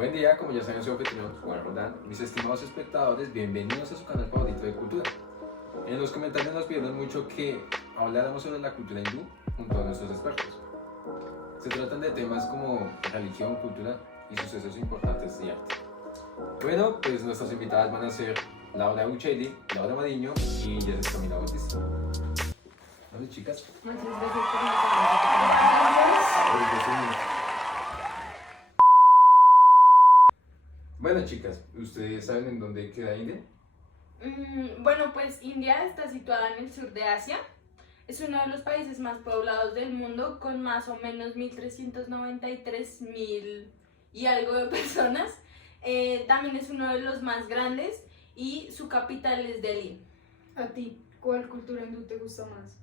Buen día, como ya saben, soy anfitrión Juan Roldán. Mis estimados espectadores, bienvenidos a su canal favorito de cultura. En los comentarios nos pidieron mucho que habláramos sobre la cultura hindú junto a nuestros expertos. Se tratan de temas como religión, cultura y sucesos importantes de arte. Bueno, pues nuestras invitadas van a ser Laura Uccelli, Laura Mariño y Jessica Camila Bautista. ¿Dónde, chicas? Muchas gracias por invitarnos. Bueno, chicas, ¿ustedes saben en dónde queda India? Bueno, pues India está situada en el sur de Asia. Es uno de los países más poblados del mundo, con más o menos 1.393.000 y algo de personas. También es uno de los más grandes y su capital es Delhi. ¿A ti cuál cultura hindú te gusta más?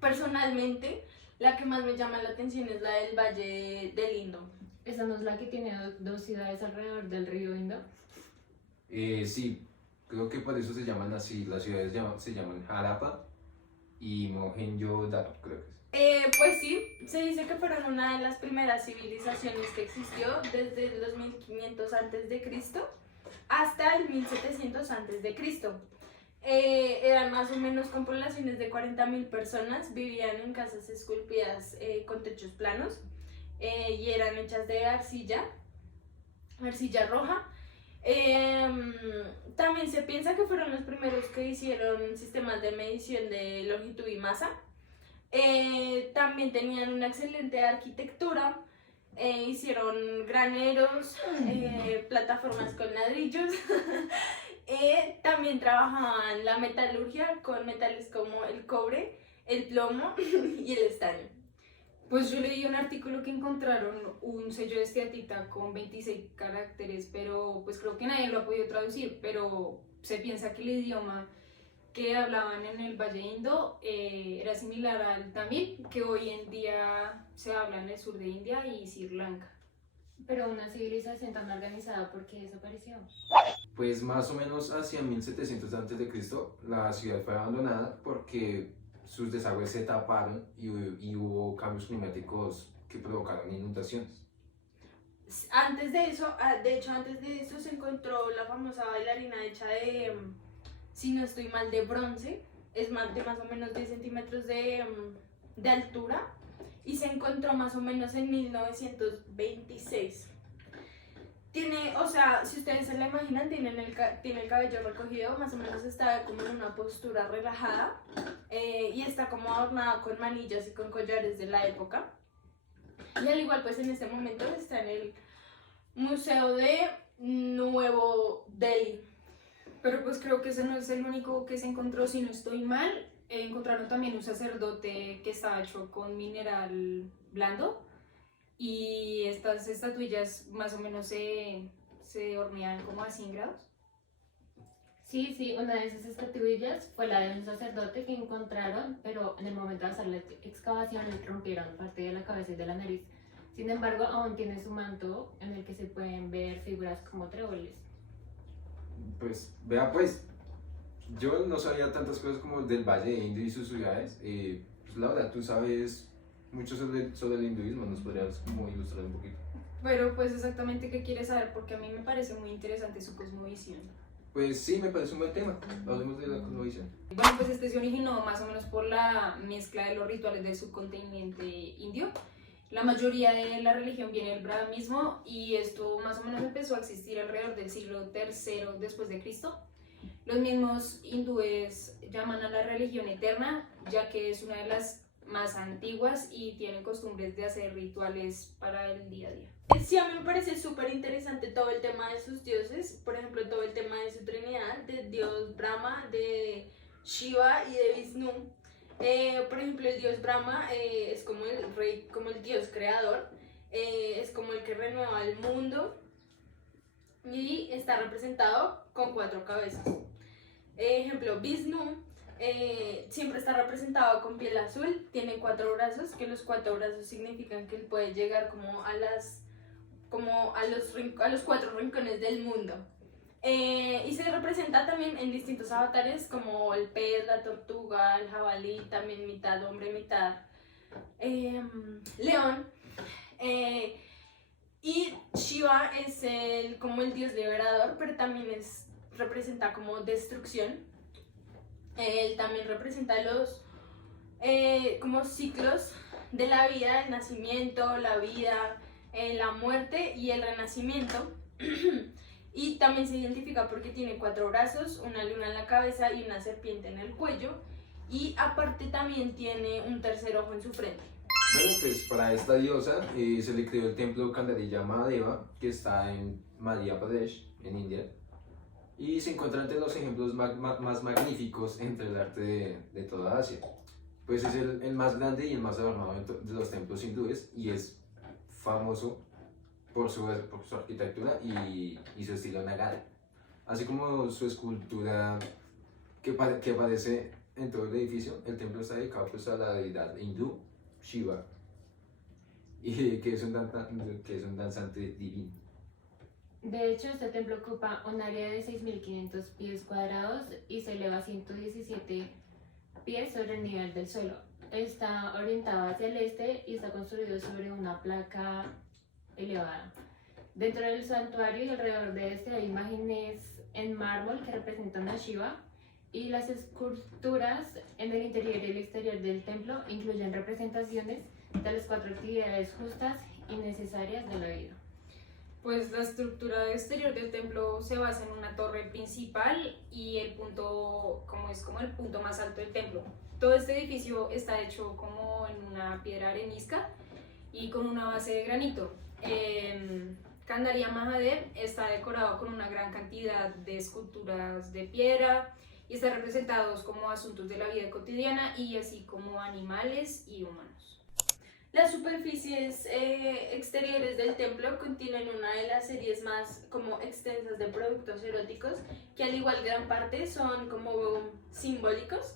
Personalmente, la que más me llama la atención es la del Valle del Indo. ¿Esa no es la que tiene dos ciudades alrededor del río Indo? Sí, creo que por eso se llaman así. Las ciudades se llaman Harappa y Mohenjo-Daro, creo que es. Pues sí, se dice que fueron una de las primeras civilizaciones que existió desde los 1500 a.C. hasta el 1700 a.C. Eran más o menos con poblaciones de 40.000 personas, vivían en casas esculpidas con techos planos y eran hechas de arcilla roja. También se piensa que fueron los primeros que hicieron sistemas de medición de longitud y masa. También tenían una excelente arquitectura, hicieron graneros, plataformas con ladrillos. También trabajaban la metalurgia con metales como el cobre, el plomo y el estaño. Pues yo leí un artículo que encontraron un sello de esteatita con 26 caracteres, pero pues creo que nadie lo ha podido traducir, pero se piensa que el idioma que hablaban en el Valle Indo era similar al tamil, que hoy en día se habla en el sur de India y Sri Lanka. Pero una civilización tan organizada, ¿por qué desapareció? Pues más o menos hacia 1700 a.C. la ciudad fue abandonada porque sus desagües se taparon y hubo cambios climáticos que provocaron inundaciones. Antes de eso se encontró la famosa bailarina hecha de, si no estoy mal, de bronce. Es más o menos 10 centímetros de altura, y se encontró más o menos en 1926. Tiene, o sea, si ustedes se la imaginan, tiene el cabello recogido, más o menos está como en una postura relajada, y está como adornada con manillas y con collares de la época. Y al igual, pues en este momento está en el Museo de Nuevo Delhi. Pero pues creo que ese no es el único que se encontró, si no estoy mal. Encontraron también un sacerdote que estaba hecho con mineral blando, y estas estatuillas más o menos se hornean como a 100 grados. Sí, una de esas estatuillas fue la de un sacerdote que encontraron, pero en el momento de hacer la excavación rompieron parte de la cabeza y de la nariz. Sin embargo, aún tiene su manto en el que se pueden ver figuras como tréboles. Pues, vea pues, yo no sabía tantas cosas como del Valle de India y sus ciudades. Pues Laura, tú sabes mucho sobre el hinduismo, ¿nos podrías como ilustrar un poquito? Pero pues exactamente qué quieres saber, porque a mí me parece muy interesante su cosmovisión. Pues sí, me parece un buen tema. Hablemos de la cosmovisión. Bueno, pues este se originó más o menos por la mezcla de los rituales del subcontinente indio. La mayoría de la religión viene del brahmanismo, y esto más o menos empezó a existir alrededor del siglo III después de Cristo. Los mismos hindúes llaman a la religión eterna, ya que es una de las más antiguas y tienen costumbres de hacer rituales para el día a día. Sí, a mí me parece súper interesante todo el tema de sus dioses, por ejemplo, todo el tema de su trinidad, de dios Brahma, de Shiva y de Vishnu. Por ejemplo, el dios Brahma es como el rey, como el dios creador, es como el que renueva el mundo, y está representado con 4 cabezas. Ejemplo, Vishnu siempre está representado con piel azul, tiene 4 brazos, que los 4 brazos significan que él puede llegar como a los 4 rincones del mundo. Y se representa también en distintos avatares, como el pez, la tortuga, el jabalí, también mitad hombre, mitad león. Y Shiva es como el dios liberador, pero también representa como destrucción. Él también representa los como ciclos de la vida, el nacimiento, la vida, la muerte y el renacimiento. Y también se identifica porque tiene 4 brazos, una luna en la cabeza y una serpiente en el cuello. Y aparte también tiene un tercer ojo en su frente. Bueno, pues para esta diosa se le creó el templo Kandaraya Mahadeva, que está en Madhya Pradesh, en India, y se encuentra entre los ejemplos más magníficos entre el arte de toda Asia. Pues es el más grande y el más adornado de los templos hindúes y es famoso por su arquitectura y su estilo Nagara, así como su escultura que aparece en todo el edificio. El templo está dedicado pues, a la deidad hindú Shiva, y que es un danzante divino. De hecho, este templo ocupa un área de 6.500 pies cuadrados y se eleva 117 pies sobre el nivel del suelo. Está orientado hacia el este y está construido sobre una placa elevada. Dentro del santuario y alrededor de este hay imágenes en mármol que representan a Shiva, y las esculturas en el interior y el exterior del templo incluyen representaciones de las 4 actividades justas y necesarias de la vida. Pues la estructura exterior del templo se basa en una torre principal y el punto, es como el punto más alto del templo. Todo este edificio está hecho como en una piedra arenisca y con una base de granito. Kandaraya Mahadev está decorado con una gran cantidad de esculturas de piedra y están representados como asuntos de la vida cotidiana y así como animales y humanos. Las superficies exteriores del templo contienen una de las series más como extensas de productos eróticos, que al igual gran parte son como simbólicos.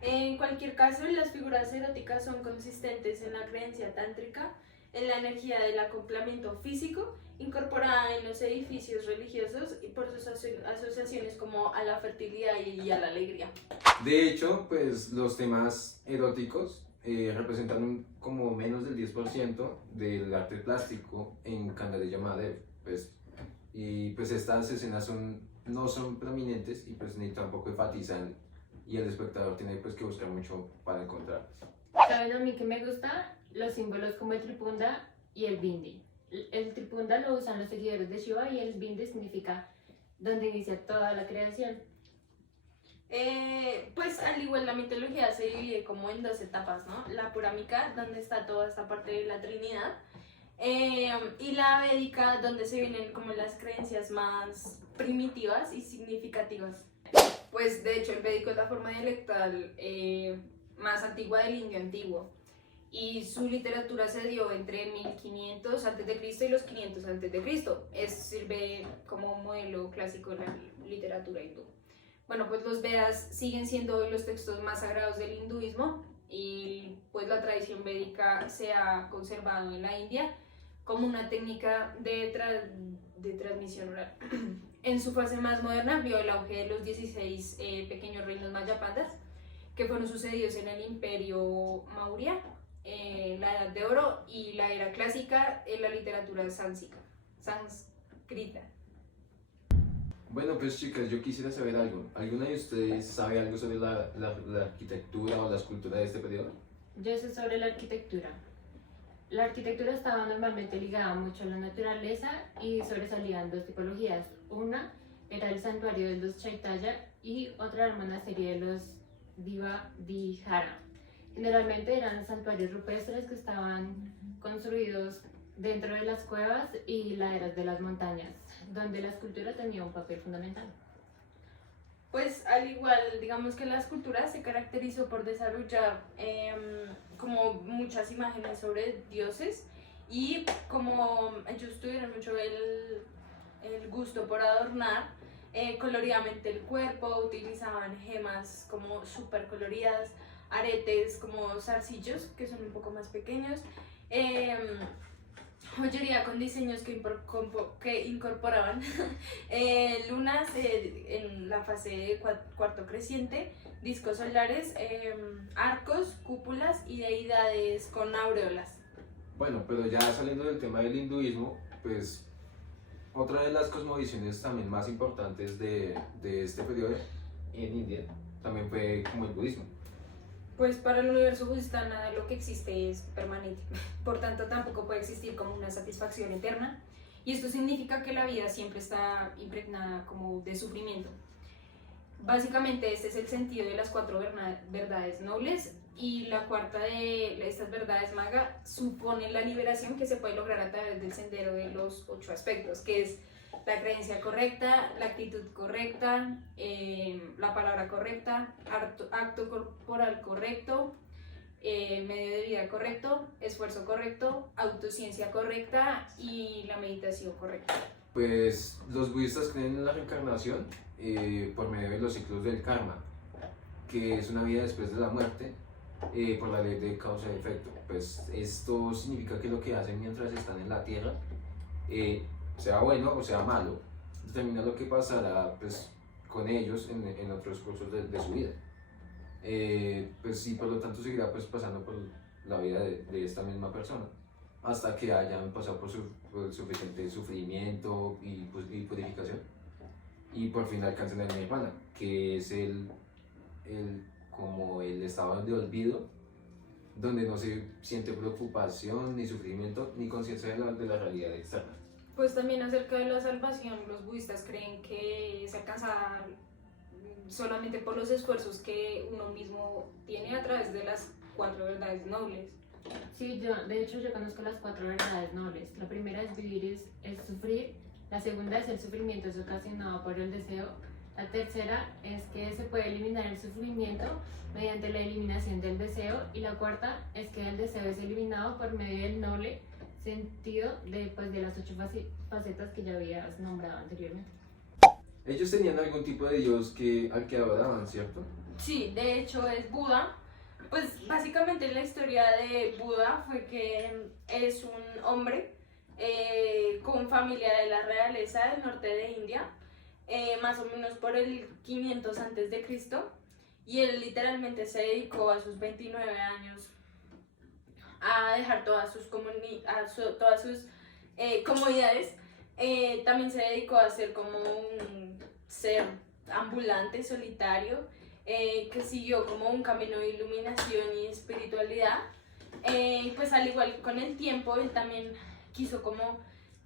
En cualquier caso, las figuras eróticas son consistentes en la creencia tántrica, en la energía del acoplamiento físico, incorporada en los edificios religiosos y por sus asociaciones como a la fertilidad y a la alegría. De hecho, pues los temas eróticos representan como menos del 10% del arte plástico en Kandaraya Mahadev, y pues estas escenas no son prominentes y pues ni tampoco enfatizan, y el espectador tiene pues que buscar mucho para encontrarlas. ¿Saben a mí que me gusta? Los símbolos como el tripunda y el bindi. El tripunda lo usan los seguidores de Shiva y el bindi significa donde inicia toda la creación. Pues al igual la mitología se divide como en 2 etapas, ¿no? La purámica, donde está toda esta parte de la Trinidad, y la védica, donde se vienen como las creencias más primitivas y significativas. Pues de hecho el védico es la forma dialectal más antigua del indio antiguo y su literatura se dio entre 1500 a.C. y los 500 a.C. Sirve como modelo clásico de la literatura hindú. Bueno, pues los Vedas siguen siendo hoy los textos más sagrados del hinduismo y pues la tradición védica se ha conservado en la India como una técnica de transmisión oral. En su fase más moderna vio el auge de los 16 pequeños reinos mayapatas que fueron sucedidos en el Imperio Maurya, la Edad de Oro y la Era Clásica en la literatura sánscrita. Bueno, pues chicas, yo quisiera saber algo. ¿Alguna de ustedes sabe algo sobre la arquitectura o la escultura de este periodo? Yo sé sobre la arquitectura. La arquitectura estaba normalmente ligada mucho a la naturaleza y sobresalían 2 tipologías. Una era el santuario de los Chaitanya y otra era el monasterio de los Vihara. Generalmente eran santuarios rupestres que estaban construidos dentro de las cuevas y laderas de las montañas, donde la escultura tenía un papel fundamental. Pues al igual, digamos que la escultura se caracterizó por desarrollar como muchas imágenes sobre dioses, y como ellos tuvieron mucho el gusto por adornar coloridamente el cuerpo, utilizaban gemas como súper coloridas, aretes como zarcillos que son un poco más pequeños, joyería con diseños que incorporaban lunas en la fase de cuarto creciente, discos solares, arcos, cúpulas y deidades con aureolas. Bueno, pero ya saliendo del tema del hinduismo, pues otra de las cosmovisiones también más importantes de este periodo en India también fue como el budismo. Pues para el universo budista nada de lo que existe es permanente, por tanto tampoco puede existir como una satisfacción eterna, y esto significa que la vida siempre está impregnada como de sufrimiento. Básicamente este es el sentido de las cuatro verdades nobles, y la cuarta de estas verdades maga supone la liberación que se puede lograr a través del sendero de los 8 aspectos, que es la creencia correcta, la actitud correcta, la palabra correcta, acto corporal correcto, medio de vida correcto, esfuerzo correcto, autociencia correcta y la meditación correcta. Pues los budistas creen en la reencarnación por medio de los ciclos del karma, que es una vida después de la muerte, por la ley de causa y efecto. Pues esto significa que lo que hacen mientras están en la tierra, sea bueno o sea malo, determina lo que pasará pues, con ellos en otros cursos de su vida. Pues, y por lo tanto seguirá pues, pasando por la vida de esta misma persona hasta que hayan pasado por suficiente sufrimiento y purificación y por fin alcancen el nirvana, que es como el estado de olvido donde no se siente preocupación ni sufrimiento ni conciencia de la realidad externa. Pues también acerca de la salvación, los budistas creen que se alcanza solamente por los esfuerzos que uno mismo tiene a través de las 4 verdades nobles. Sí, de hecho yo conozco las 4 verdades nobles. La primera es vivir es sufrir, la segunda es el sufrimiento es ocasionado por el deseo, la tercera es que se puede eliminar el sufrimiento mediante la eliminación del deseo, y la cuarta es que el deseo es eliminado por medio del noble sentido de las 8 facetas que ya habías nombrado anteriormente. Ellos tenían algún tipo de dios al que adoraban, ¿cierto? Sí, de hecho es Buda. Pues básicamente la historia de Buda fue que es un hombre con familia de la realeza del norte de India, más o menos por el 500 antes de Cristo, y él literalmente se dedicó a sus 29 años a dejar todas sus comodidades. También se dedicó a ser como un ser ambulante, solitario, que siguió como un camino de iluminación y espiritualidad. Pues al igual que con el tiempo, él también quiso como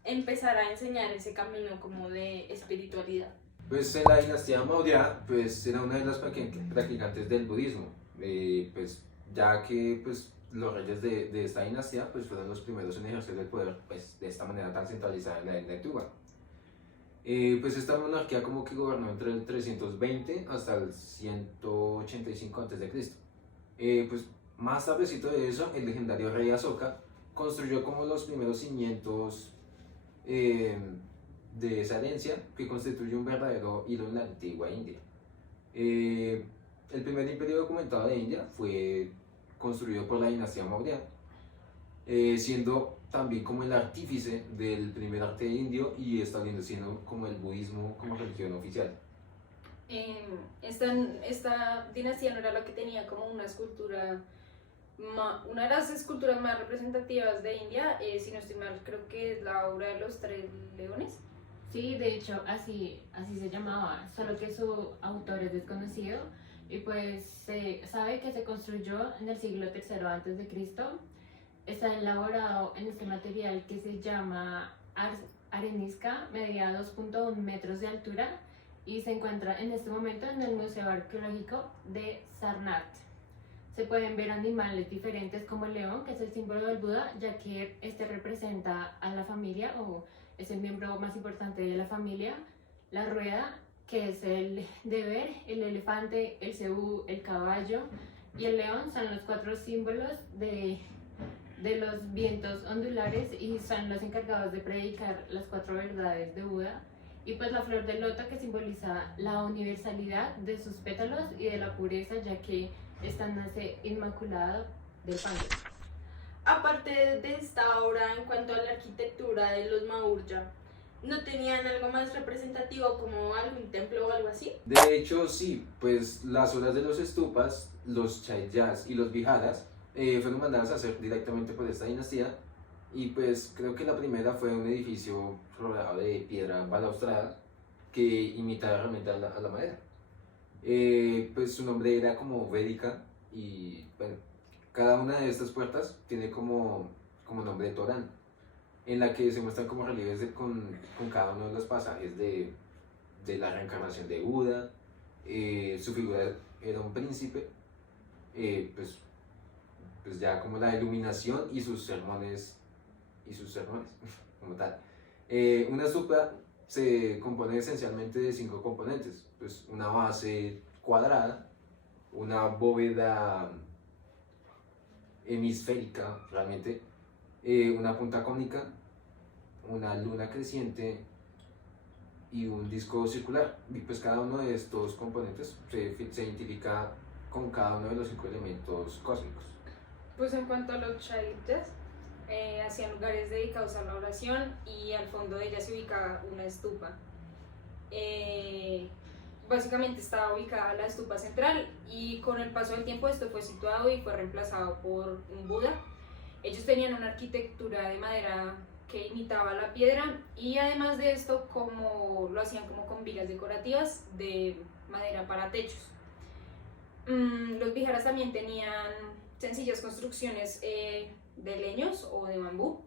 empezar a enseñar ese camino como de espiritualidad. Pues en la dinastía Maurya, pues era una de las practicantes del budismo, pues ya que pues los reyes de esta dinastía pues fueron los primeros en ejercer el poder pues de esta manera tan centralizada en la etnia tuba. Pues esta monarquía como que gobernó entre el 320 hasta el 185 a.C. Pues más tardecito de eso, el legendario rey Asoka construyó como los primeros cimientos de esa herencia que constituye un verdadero hilo en la antigua India. El primer imperio documentado de India fue construido por la dinastía Maurya, siendo también como el artífice del primer arte indio y estableciendo como el budismo como religión oficial. Esta dinastía no era la que tenía como una escultura, una de las esculturas más representativas de India, si no estoy mal, creo que es la obra de los 3 leones. Sí, de hecho así se llamaba, solo que su autor es desconocido, y pues se sabe que se construyó en el siglo III antes de Cristo. Está elaborado en este material que se llama arenisca, medía 2.1 metros de altura, y se encuentra en este momento en el Museo Arqueológico de Sarnath. Se pueden ver animales diferentes como el león, que es el símbolo del Buda, ya que este representa a la familia o es el miembro más importante de la familia, la rueda, que es el deber, el elefante, el cebú, el caballo, y el león son los 4 símbolos de los vientos ondulares y son los encargados de predicar las 4 verdades de Buda. Y pues la flor de loto, que simboliza la universalidad de sus pétalos y de la pureza, ya que esta nace inmaculada del pango. Aparte de esta obra, en cuanto a la arquitectura de los Maurya, ¿no tenían algo más representativo como algún templo o algo así? De hecho, sí, pues las obras de los estupas, los chaityas y los viharas fueron mandadas a hacer directamente por esta dinastía Y pues creo que la primera fue un edificio rodeado de piedra balaustrada que imitaba realmente a la madera. Pues su nombre era como Védica y bueno, cada una de estas puertas tiene como nombre de Torán, en la que se muestran como relieves con cada uno de los pasajes de la reencarnación de Buda. Su figura era un príncipe, pues ya como la iluminación y sus sermones como tal. Una stupa se compone esencialmente de 5 componentes, pues una base cuadrada, una bóveda hemisférica realmente, una punta cónica, una luna creciente y un disco circular. Y pues cada uno de estos componentes se identifica con cada uno de los 5 elementos cósmicos. Pues en cuanto a los chaitas, hacían lugares dedicados a la oración y al fondo de ella se ubicaba una estupa. Básicamente estaba ubicada la estupa central y con el paso del tiempo esto fue situado y fue reemplazado por un Buda. Ellos tenían una arquitectura de madera que imitaba la piedra y además de esto como lo hacían como con vigas decorativas de madera para techos. Los viharas también tenían sencillas construcciones de leños o de bambú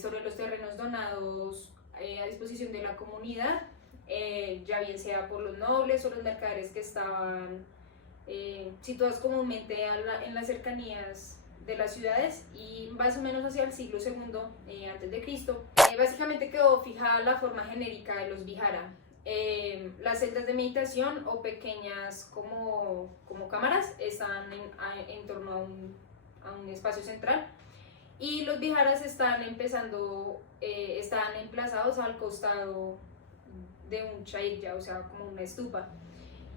sobre los terrenos donados a disposición de la comunidad, ya bien sea por los nobles o los mercaderes que estaban situados comúnmente en las cercanías de las ciudades, y más o menos hacia el siglo II antes de Cristo básicamente quedó fijada la forma genérica de los vihara. Las celdas de meditación o pequeñas como cámaras están en torno a un espacio central y los viharas están emplazados al costado de un chaitya, o sea como una estupa,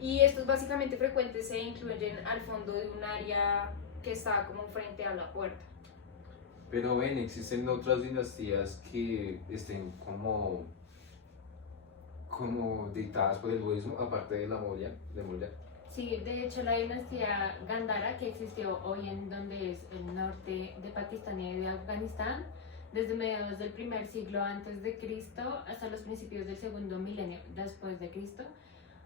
y estos básicamente frecuentes se incluyen al fondo de un área que está como frente a la puerta. Pero ven, existen otras dinastías que estén como dictadas por el budismo, aparte de la Moria, de Moria. Sí, de hecho la dinastía Gandhara, que existió hoy en donde es el norte de Pakistán y de Afganistán, desde mediados del primer siglo antes de Cristo hasta los principios del segundo milenio después de Cristo.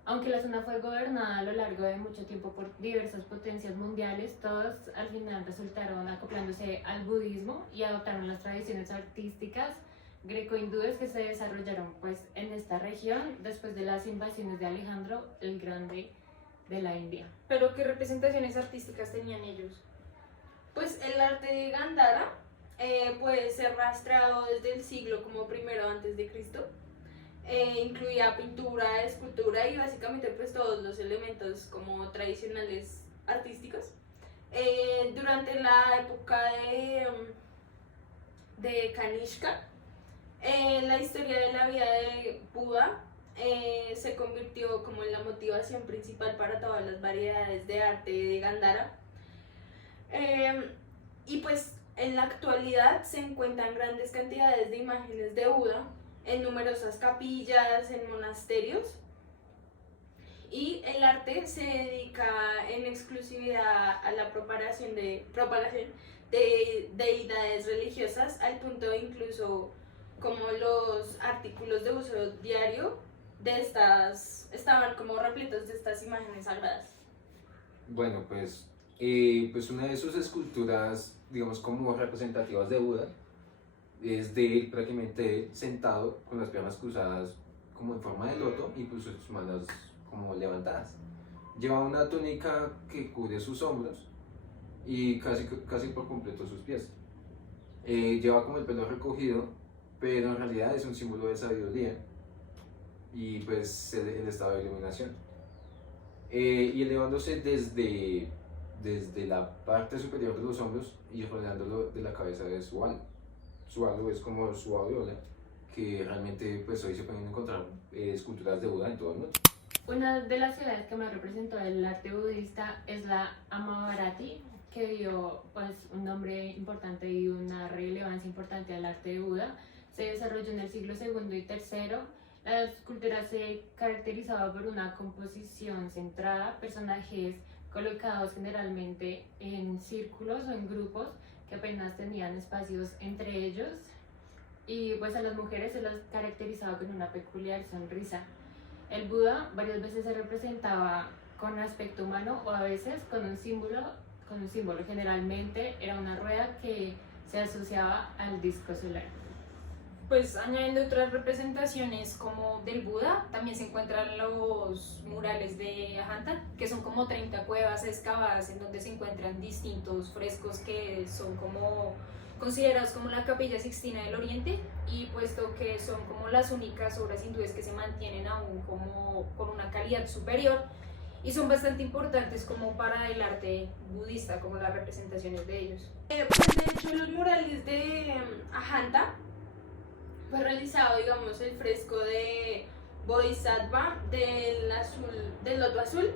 Aunque la zona fue gobernada a lo largo de mucho tiempo por diversas potencias mundiales, todos al final resultaron acoplándose al budismo y adoptaron las tradiciones artísticas greco-hindúes que se desarrollaron pues en esta región después de las invasiones de Alejandro el Grande de la India. ¿Pero qué representaciones artísticas tenían ellos? Pues el arte de Gandhara puede ser rastreado desde el siglo como primero antes de Cristo. Incluía pintura, escultura y básicamente pues todos los elementos como tradicionales artísticos. Durante la época de Kanishka, la historia de la vida de Buda se convirtió como en la motivación principal para todas las variedades de arte de Gandhara. Y pues en la actualidad se encuentran grandes cantidades de imágenes de Buda en numerosas capillas, en monasterios, y el arte se dedica en exclusividad a la propagación de deidades religiosas, al punto incluso como los artículos de uso diario de estas estaban como repletos de estas imágenes sagradas. Bueno, pues una de sus esculturas, digamos como representativas de Buda, es de él prácticamente sentado con las piernas cruzadas como en forma de loto y pues sus manos como levantadas. Lleva una túnica que cubre sus hombros y casi por completo sus pies. Lleva como el pelo recogido, pero en realidad es un símbolo de sabiduría y pues el estado de iluminación. Y elevándose desde la parte superior de los hombros y rodeándolo de la cabeza de su halo. Su halo es como su aureola, que realmente pues hoy se pueden encontrar esculturas de Buda en todo el mundo. Una de las ciudades que más representó el arte budista es la Amavarati, que dio pues un nombre importante y una relevancia importante al arte de Buda. Se desarrolló en el siglo II y III. La escultura se caracterizaba por una composición centrada, personajes colocados generalmente en círculos o en grupos que apenas tenían espacios entre ellos, y pues a las mujeres se las caracterizaba con una peculiar sonrisa. El Buda varias veces se representaba con aspecto humano o a veces con un símbolo. Generalmente era una rueda que se asociaba al disco solar. Pues añadiendo otras representaciones como del Buda, también se encuentran los murales de Ajanta, que son como 30 cuevas excavadas en donde se encuentran distintos frescos que son como considerados como la Capilla Sixtina del Oriente, y puesto que son como las únicas obras hindúes que se mantienen aún como con una calidad superior y son bastante importantes como para el arte budista, como las representaciones de ellos. Pues de hecho los murales de Ajanta fue realizado, digamos, el fresco de Bodhisattva del loto azul.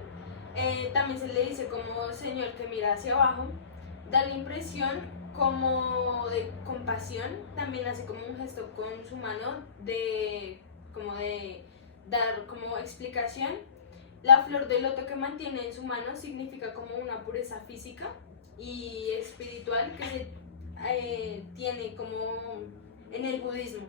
También se le dice como señor que mira hacia abajo. Da la impresión como de compasión. También hace como un gesto con su mano de dar como explicación. La flor de loto que mantiene en su mano significa como una pureza física y espiritual que se tiene como en el budismo.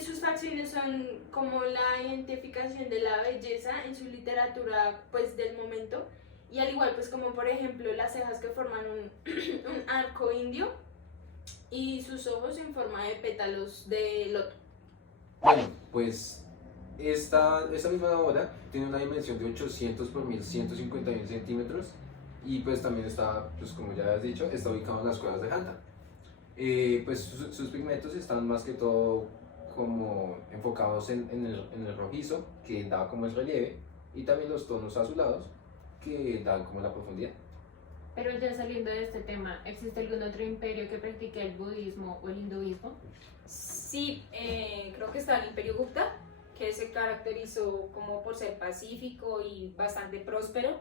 Sus facciones son como la identificación de la belleza en su literatura pues del momento, y al igual pues como por ejemplo las cejas que forman un arco indio y sus ojos en forma de pétalos de loto. Bueno, pues esta misma obra tiene una dimensión de 800 por 1151 centímetros y pues también está, pues como ya has dicho, está ubicado en las cuevas de Ajanta. Pues sus pigmentos están más que todo como enfocados en el rojizo, que da como el relieve, y también los tonos azulados, que dan como la profundidad. Pero ya saliendo de este tema, ¿existe algún otro imperio que practique el budismo o el hinduismo? Sí, creo que está el Imperio Gupta, que se caracterizó como por ser pacífico y bastante próspero.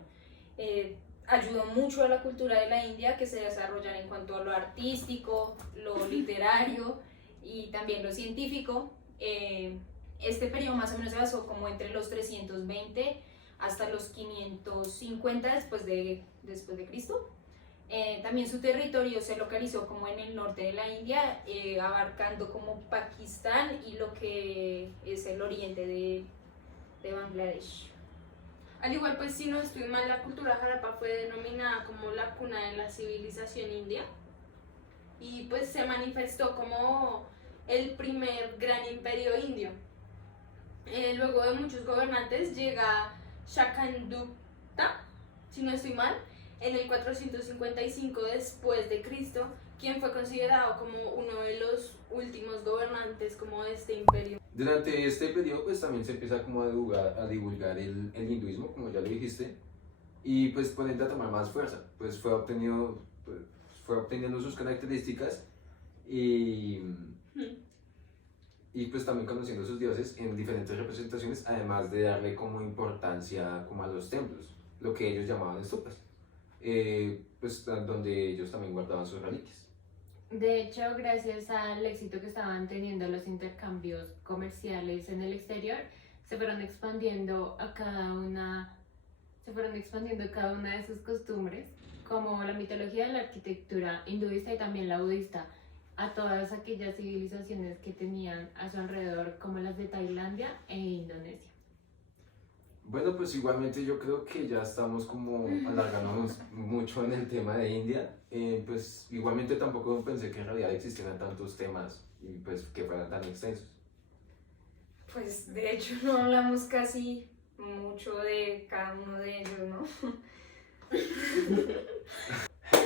Ayudó mucho a la cultura de la India que se desarrollara en cuanto a lo artístico, lo literario y también lo científico. Este periodo más o menos se basó como entre los 320 hasta los 550 después de Cristo. También su territorio se localizó como en el norte de la India, abarcando como Pakistán y lo que es el oriente de Bangladesh. Al igual pues si no estoy mal, la cultura Harappa fue denominada como la cuna de la civilización india y pues se manifestó como el primer gran imperio indio. Luego de muchos gobernantes llega Shakandukta, si no estoy mal, en el 455 después de Cristo, quien fue considerado como uno de los últimos gobernantes como de este imperio. Durante este periodo pues también se empieza como a divulgar el hinduismo, como ya lo dijiste, y pues por ende a tomar más fuerza, pues fue obteniendo sus características y pues también conociendo sus dioses en diferentes representaciones, además de darle como importancia como a los templos, lo que ellos llamaban estupas, pues donde ellos también guardaban sus reliquias. De hecho, gracias al éxito que estaban teniendo los intercambios comerciales en el exterior, se fueron expandiendo cada una de sus costumbres, como la mitología de la arquitectura hinduista y también la budista, a todas aquellas civilizaciones que tenían a su alrededor, como las de Tailandia e Indonesia. Bueno, pues igualmente yo creo que ya estamos como alargándonos mucho en el tema de India. Pues igualmente tampoco pensé que en realidad existieran tantos temas y pues que fueran tan extensos. Pues de hecho no hablamos casi mucho de cada uno de ellos, ¿no?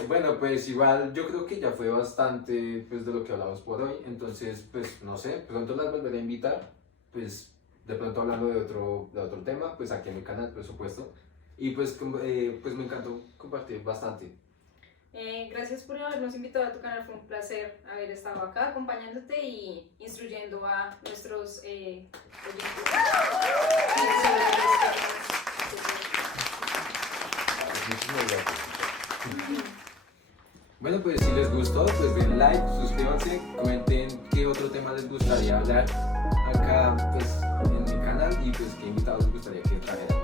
Bueno, pues igual yo creo que ya fue bastante pues de lo que hablamos por hoy, entonces pues no sé, pronto las volveré a invitar, pues de pronto hablando de otro tema, pues aquí en mi canal, por supuesto, y pues me encantó compartir bastante. Gracias por habernos invitado a tu canal, fue un placer haber estado acá acompañándote y instruyendo a nuestros oyentes. Muchísimas gracias. Bueno, pues si les gustó, pues den like, suscríbanse, comenten qué otro tema les gustaría hablar acá pues en mi canal y pues qué invitados les gustaría que trajera.